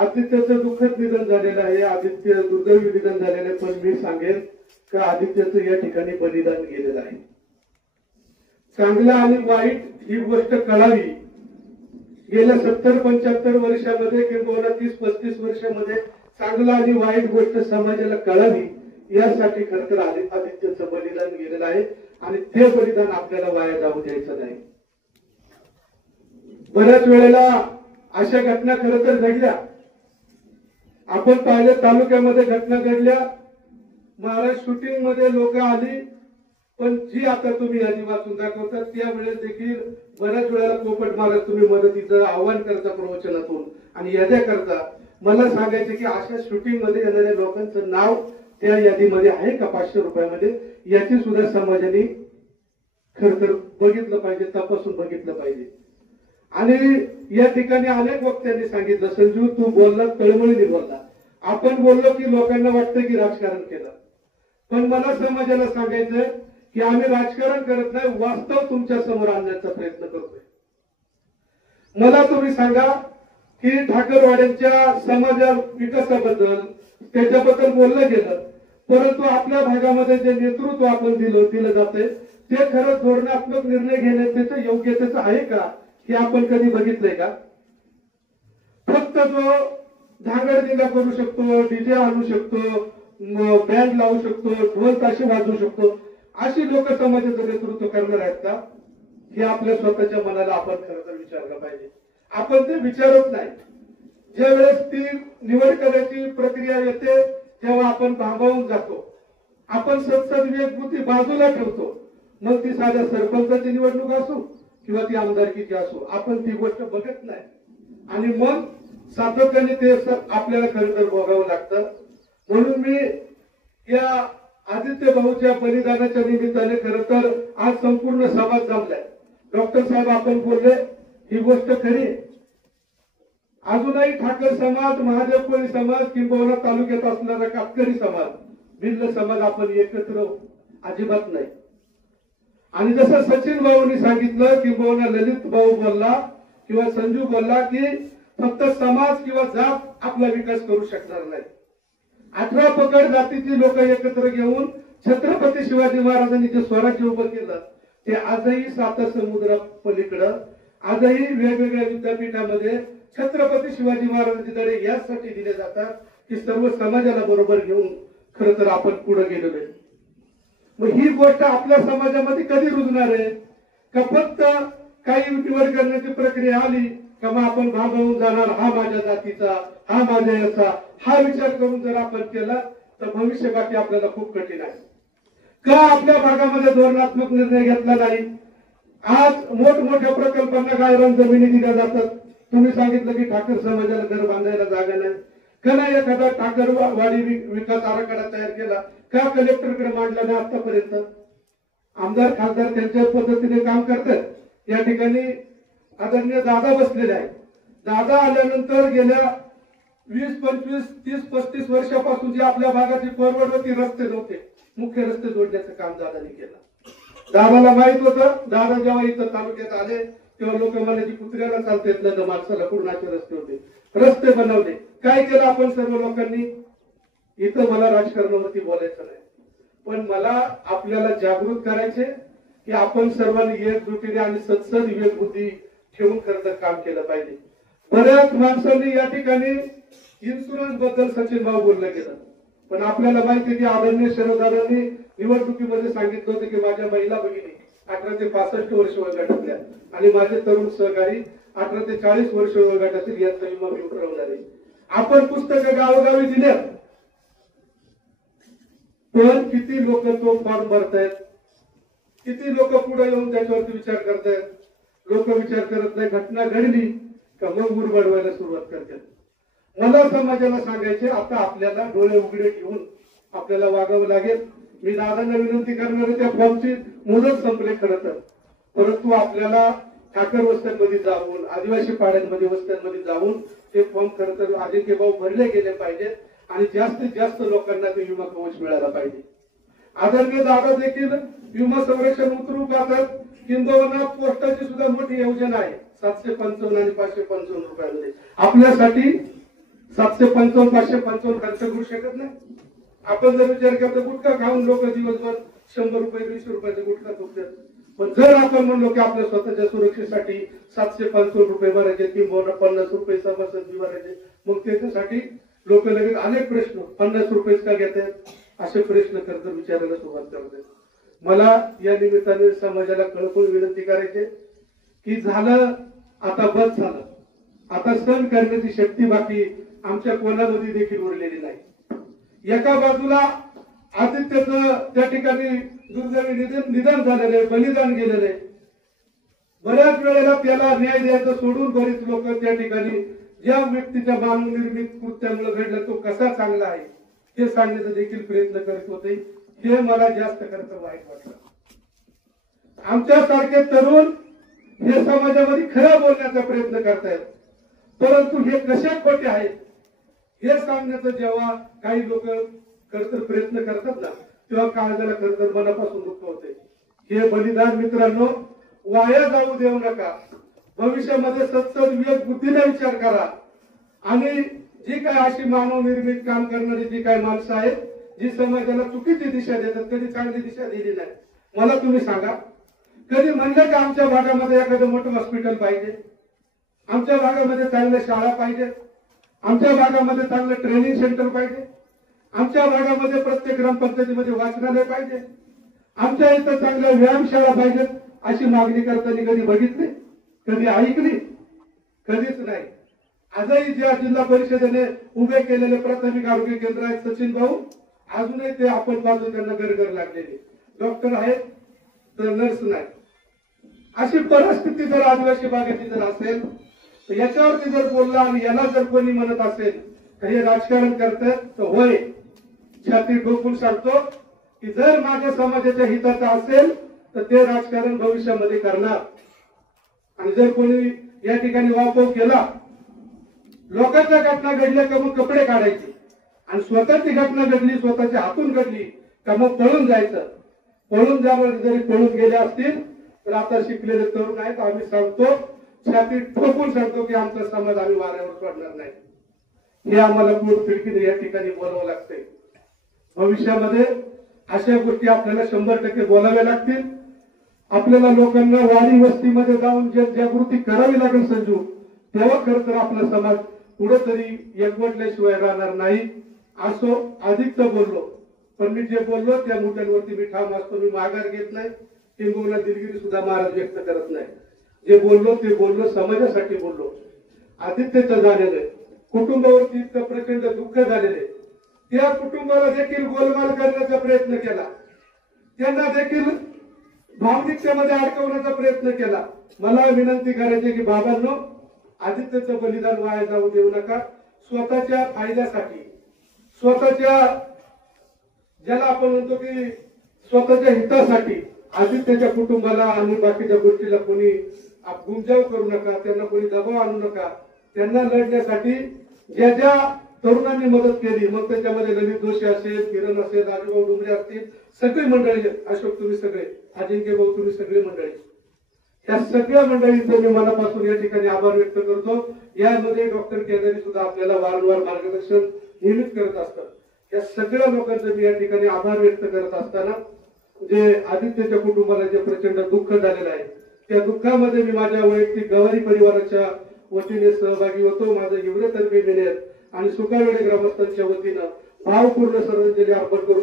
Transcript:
आदित्यचं दुःखद निधन झालेलं आहे, आदित्य दुर्दैवी निधन झालेलं आहे, पण मी सांगेन का आदित्यचं या ठिकाणी बलिदान गेलेलं आहे. चांगलं आणि वाईट ही गोष्ट कळावी. गेल्या 70-75 वर्षामध्ये किंवा 30-35 वर्षामध्ये चांगलं आणि वाईट गोष्ट समाजाला कळावी यासाठी खरं तर आदित्यचं बलिदान गेलेलं आहे आणि ते बलिदान आपल्याला वाया जाऊ द्यायचं नाही. बऱ्याच वेळेला अशा घटना खरं तर घडल्या. आपण पाहिलं तालुक्यामध्ये घटना घडल्या, महाराज शूटिंग मध्ये लोक आली, पण जी आता तुम्ही यादी वाचून दाखवतात त्यावेळेस देखील बऱ्याच वेळेला पोपट महाराज तुम्ही मदतीचं आव्हान करता प्रवचनातून आणि याद्या करता. मला सांगायचं की अशा शूटिंग मध्ये येणाऱ्या लोकांचं नाव त्या यादीमध्ये आहे का 500 रुपयामध्ये, याची सुद्धा समाजाने खर तर बघितलं पाहिजे, तपासून बघितलं पाहिजे. आणि या ठिकाणी अनेक वक्त्यांनी सांगितलं, संजू तू बोलला तळमळीने बोलला. आपण बोललो की लोकांना वाटतं की राजकारण केलं, पण मला समाजाला सांगायचंय की आम्ही राजकारण करत नाही, वास्तव तुमच्या समोर आणण्याचा प्रयत्न करतोय. मला तुम्ही सांगा की ठाकरवाड्यांच्या समाज विकासाबद्दल त्याच्याबद्दल बोललं गेलं, परंतु आपल्या भागामध्ये जे नेतृत्व आपण दिलं जाते ते खरं धोरणात्मक निर्णय घेण्याचं योग्यतेचं आहे का हे आपण कधी बघितलंय का? फक्त जो धांगडधिंगा करू शकतो, डीजे आणू शकतो, बँड लावू शकतो, ढोल ताशे वाजवू शकतो, अशी लोक समाजाचं नेतृत्व करणार आहेत का हे आपल्या स्वतःच्या मनाला आपण खरं तर विचारलं पाहिजे. आपण ते विचारत नाही. ज्या वेळेस ती निवड करायची प्रक्रिया येते तेव्हा आपण भांबावून जातो. आपण सत्सद विवेकबुद्धी बाजूला ठेवतो. मग ती साध्या सरपंचाची निवडणूक असो किंवा ती आमदारकीची असो, आपण ती गोष्ट बघत नाही आणि मग सातत्याने ते आपल्याला खरं तर भोगावं लागतं. म्हणून मी या आदित्य भाऊच्या बलिदानाच्या निमित्ताने खरं तर आज संपूर्ण समाज जमलाय. डॉक्टर साहेब आपण बोलले ही गोष्ट खरी. अजूनही ठाकर समाज, महादेव कोळी समाज किंबहुना तालुक्यात असणारा कातकरी समाज, भिल्ल समाज आपण एकत्र अजिबात नाही. आणि जसं सचिन भाऊंनी सांगितलं किंबहुना ललित भाऊ बोलला किंवा संजू बोलला की फक्त समाज किंवा जात आपला विकास करू शकणार नाही. 18 पगड जातीची लोक एकत्र घेऊन छत्रपती शिवाजी महाराजांनी जे स्वराज्य उभं केलं ते आजही सातासमुद्रा पलीकडं आजही वेगवेगळ्या विद्यापीठामध्ये छत्रपती शिवाजी महाराजांचे धडे यासाठी दिले जातात की सर्व समाजाला बरोबर घेऊन खरं तर आपण पुढे गेलेलो आहे. मग ही गोष्ट आपल्या समाजामध्ये कधी रुजणार आहे का? फक्त काही निवड करण्याची प्रक्रिया आली का मग आपण भागावून जाणार, हा माझ्या जातीचा, हा माझ्या याचा, हा विचार करून जर आपण केला तर भविष्य बाकी आपल्याला खूप कठीण आहे. का आपल्या भागामध्ये धोरणात्मक निर्णय घेतला नाही? आज मोठमोठ्या प्रकल्पांना गायरान जमिनी दिल्या जातात. तुम्ही सांगितलं की ठाकर समाजाला घर बांधायला जागा नाही. का नाही एखादा ठाकरवाडी विकास आराखडा तयार केला का कलेक्टरकडे मांडला नाही आतापर्यंत? आमदार खासदार त्यांच्या पद्धतीने काम करतात. या ठिकाणी आदरणीय दादा बसलेले आहेत. दादा आल्यानंतर गेल्या 20, 25, 30, 35 वर्षापासून जे आपल्या भागाची परवडती रस्ते नव्हते, मुख्य रस्ते जोडण्याचं काम दादाने केलं. दादाला माहित होतं, दादा जेव्हा इथं तालुक्यात आले तेव्हा लोक म्हणायची कुत्र्याला चालता येत नाही, माणसाला पूर्णाचे रस्ते होते, रस्ते बनवले. काय केलं आपण सर्व लोकांनी? इथं मला राजकारणावरती बोलायचं नाही, पण मला आपल्याला जागृत करायचे की आपण सर्वांनी एकजुटीने आणि सत्सद विवेकबुद्धी ठेवून खरं काम केलं पाहिजे. बऱ्याच माणसांनी या ठिकाणी इन्शुरन्स बद्दल सचिन भाऊ बोललं गेलं, पण आपल्याला माहिती की आदरणीय शरदारांनी निवडणुकीमध्ये सांगितलं होतं की माझ्या महिला भगिनी 18 ते 65 वर्ष वयोगटातल्या आणि माझे तरुण सहकारी 18 ते 40 वर्ष वयोगटातील यांचा विमा मी उतरवणार आहे. आपण पुस्तकं गावोगावी दिल्यात, पण किती लोक तो फॉर्म भरतायत, किती लोक पुढे येऊन त्याच्यावरती विचार करतायत? लोक विचार करत नाही. घटना घडली का मग उरबडवायला सुरुवात करतात. मला समाजाला सांगायचे आता आपल्याला डोळे उघडे ठेवून आपल्याला वागावं लागेल. मी दादांना विनंती करणार त्या फॉर्मची मुदत संपले खरं तर, परंतु आपल्याला ठाकर वस्त्यांमध्ये जाऊन आदिवासी पाड्यांमध्ये वस्त्यांमध्ये जाऊन ते फॉर्म खरं तर आदित्य भाऊ भरले गेले पाहिजेत आणि जास्तीत जास्त लोकांना ते विमा कवच मिळाला पाहिजे. आदरणीय दादा देखील विमा संरक्षण उतरू पाहतात. किंबहुना पोस्टाची सुद्धा मोठी योजना आहे 755 आणि 555 रुपयामध्ये. आपल्यासाठी 755 555 खर्च करू शकत नाही. आपण जर विचार केला तर गुटखा खाऊन लोक दिवसभर 100 रुपये 200 रुपयाचा गुटखा खातात. पण जर आपण म्हणलो की आपल्या स्वतःच्या सुरक्षेसाठी 755 रुपये भरायचे किंवा 50 रुपये सभासद भरायचे, मग त्याच्यासाठी लोक लगेच अनेक प्रश्न 50 रुपये का घेतात असे प्रश्न कर्ज विचारायला सुरुवात करतात. मला या निमित्ताने समाजाला कळकळून विनंती करायचे की झालं आता बस झालं, आता सहन करण्याची शक्ती बाकी आमच्या कोणामध्ये देखील उरलेली नाही. एका बाजूला आदित्यचं त्या ठिकाणी दुर्दैवी निधन झालेलं आहे, बलिदान गेलेलं आहे. बऱ्याच वेळेला त्याला न्याय द्यायचं सोडून बरेच लोक त्या ठिकाणी ज्या व्यक्तीच्या मानवनिर्मित कृत्यामुळे घडलं तो कसा चांगला आहे हे सांगण्याचा देखील प्रयत्न करत होते. हे मला जास्त खरंच वाईट वाटलं. आमच्यासारखे तरुण हे समाजामध्ये खरं बोलण्याचा प्रयत्न करतायत, परंतु हे कसे खोटे आहेत हे सांगण्याचं जेव्हा काही लोक खरतर प्रयत्न करतात ना, तेव्हा काळजाला खरतर मनापासून दुःख होते. हे बलिदान मित्रांनो वाया जाऊ देऊ नका. भविष्यामध्ये सत्सद विवेक बुद्धीने विचार करा आणि जी काय अशी मानव निर्मित काम करणारी जी काय माणसं आहेत जी समाजाला चुकीची दिशा देतात, कधी चांगली दिशा दिली नाही. मला तुम्ही सांगा, कधी म्हणलं की आमच्या भागामध्ये एखादं मोठं हॉस्पिटल पाहिजे, आमच्या भागामध्ये चांगल्या शाळा पाहिजे, आमच्या भागामध्ये चांगलं ट्रेनिंग सेंटर पाहिजे, आमच्या भागामध्ये प्रत्येक ग्रामपंचायतीमध्ये वाचनालय पाहिजे, आमच्या इथं चांगल्या व्यायामशाळा पाहिजेत अशी मागणी करताना कधी बघितली, कधी ऐकली? कधीच नाही. आजही ज्या जिल्हा परिषदेने उभे केलेले प्राथमिक आरोग्य केंद्र आहेत सचिन भाऊ, अजूनही ते आपण बाजू त्यांना गरगर लागलेली. डॉक्टर आहेत तर नर्स नाही. अशी परिस्थिती जर आदिवासी भागाची जर असेल तर याच्यावरती जर बोलला आणि याला जर कोणी म्हणत असेल तर हे राजकारण करतात, तर होय छाती ठोकून सांगतो की जर माझ्या समाजाच्या हिताचं असेल तर ते राजकारण भविष्यामध्ये करणार. आणि जर कोणी या ठिकाणी वापर केला, लोकांच्या घटना घडल्या का मग कपडे काढायचे आणि स्वतःची घटना घडली, स्वतःच्या हातून घडली का मग पळून जायचं. पळून जाणार जरी पळून गेले असतील तर आता शिकलेले तरुण आहेत, आम्ही सांगतो छाती ठोकून सांगतो की आमचा समाज आम्ही वाऱ्यावर सोडणार नाही. हे आम्हाला पोट फिरकीने या ठिकाणी बोलावं लागतंय. भविष्यामध्ये अशा गोष्टी आपल्याला 100% बोलाव्या लागतील. आपल्याला लोकांना वाडी वस्तीमध्ये जाऊन जनजागृती करावी लागेल संजू, तेव्हा खरं तर आपला समाज कुठेतरी एकवटल्याशिवाय राहणार नाही. असो, अधिकच बोललो पण मी जे बोललो त्या मुद्द्यांवरती मी ठाम असतो. मी माघार घेत नाही, किंबहुना दिलगिरी सुद्धा महाराज व्यक्त करत नाही. जे बोललो ते बोललो, समाजासाठी बोललो. आदित्यचं झालेलं आहे, कुटुंबावरती इतकं प्रचंड दुःख झालेले, त्या कुटुंबाला देखील गोलमाल करण्याचा प्रयत्न केला, त्यांना देखील भावनिकतेमध्ये अडकवण्याचा प्रयत्न केला. मला विनंती करायची की बाबांनो, आदित्यचं बलिदान वाया जाऊ देऊ नका. स्वतःच्या फायद्यासाठी, स्वतःच्या ज्याला आपण म्हणतो की स्वतःच्या हितासाठी आदित्यच्या कुटुंबाला आणि बाकीच्या गोष्टीला कोणी गुंजाव करू नका, त्यांना कोणी दबाव आणू नका. त्यांना लढण्यासाठी ज्या ज्या तरुणांनी मदत केली, मग त्याच्यामध्ये ललित जोशी असेल, किरण असेल, राजूभाऊ डुमरे असतील, सगळी मंडळी, अशोक तुम्ही सगळे, अजिंक्य भाऊ तुम्ही सगळी मंडळी, त्या सगळ्या मंडळींचे मी मनापासून या ठिकाणी आभार व्यक्त करतो. यामध्ये डॉक्टर केदारी सुद्धा आपल्याला वारंवार मार्गदर्शन नियमित करत असतात. या सगळ्या लोकांचे मी या ठिकाणी आभार व्यक्त करत असताना जे आदित्यच्या कुटुंबाला जे प्रचंड दुःख झालेलं आहे, त्या दुःखामध्ये मी माझ्या वैयक्तिक गवारी परिवाराच्या वतीने सहभागी होतो. माझं एवढे तर्फे मिळेल आणि सुकावेडे ग्रामस्थांच्या वतीनं भावपूर्ण श्रद्धांजली अर्पण करून